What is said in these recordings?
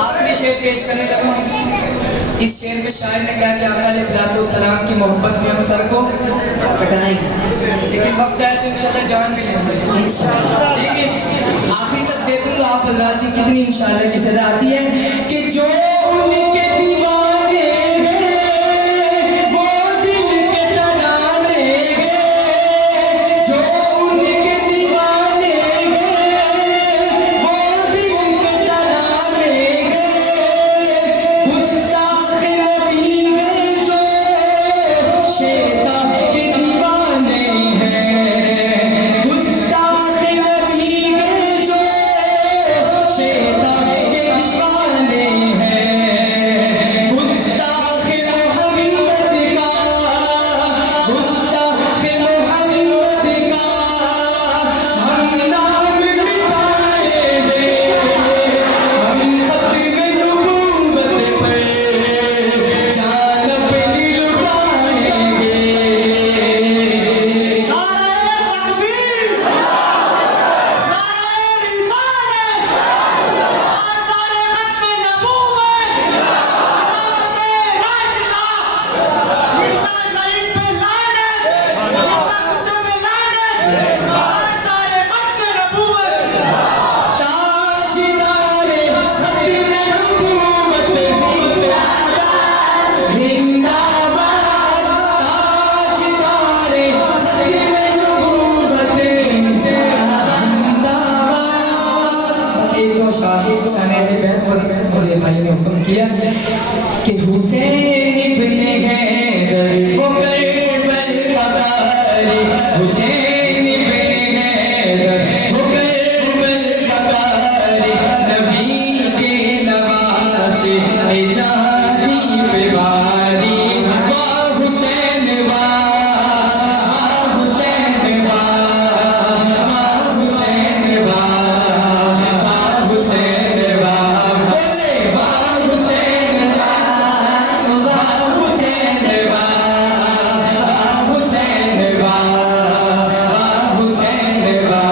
आखिरी शेर पेश करने लगा। इस शेर में शायर ने कहा कि आका अलैहिस्सलाम की मोहब्बत में हम सर को कटाएंगे, लेकिन वक्त आए तो इंशाल्लाह जान भी लेंगे इंशाल्लाह। ठीक है, आखिर तक देखूंगा आप हज़रात की कितनी इंशाल्लाह की सदा आती है कि जो उनके दीवाने वो दिल के तराने, जो उनके दीवाने वो दिल के तराने, गुस्ताख नबी जो शैतान के दीवाने हैं, गुस्ताख नबी जो शैतान के दीवाने हैं, गुस्ताख मोहम्मद का, गुस्ताख मोहम्मद का हम नाम मिटाएंगे, हम खत्म नबूवत पे जान अपनी लुटाएंगे। ताजदारे खत्म नबूवत जिंदाबाद, ताजदारे खत्म नबूवत जिंदाबाद। एक तो शाहिद शाने बैत पर मुझे भाई ने हुक्म किया कि हुसैन इब्ने हैदर वो करबल का कारी, हुसैन इब्ने हैदर वो करबल का कारी, नबी के नवासे निजाती पे वारी, वाह हुसैन वाह, वाह हुसैन वाह, वाह हुसैन वाह, वाह हुसैन वाह, बोले वाह हुसैन वाह, वाह हुसैन वाह, वाह हुसैन वाह, वाह हुसैन वाह।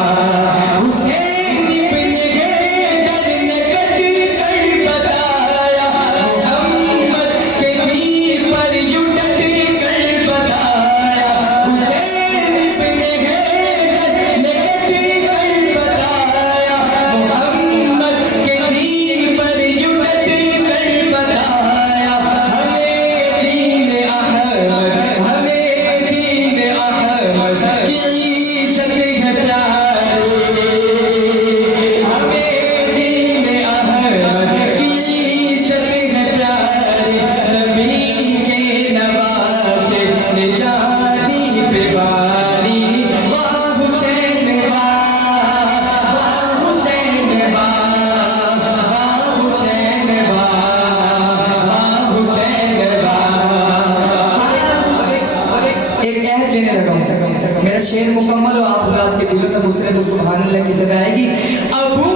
हुसैन इब्ने हैदर ने कट कर बताया, मोहम्मद के दीन पर युडट कर बताया, हुसैन इब्ने हैदर ने कट कर बताया, मोहम्मद के दीन पर युडट कर बताया। हमें दीन अहमद, हमें दीन अहमद की इज्जत है प्यारी, हमें दीन अहमद की इज्जत है प्यारी, नबी के नवासे निजाती पे वारी, वाह हुसैन वाह, वाह हुसैन वाह, वाह हुसैन वाह, वाह हुसैन वाह। एक अहद लेने लगा हूं, मेरा शेर मुकम्मल और आप रात के दिलों तक उतरे तो सुभान अल्लाह की सदा आएगी। अबू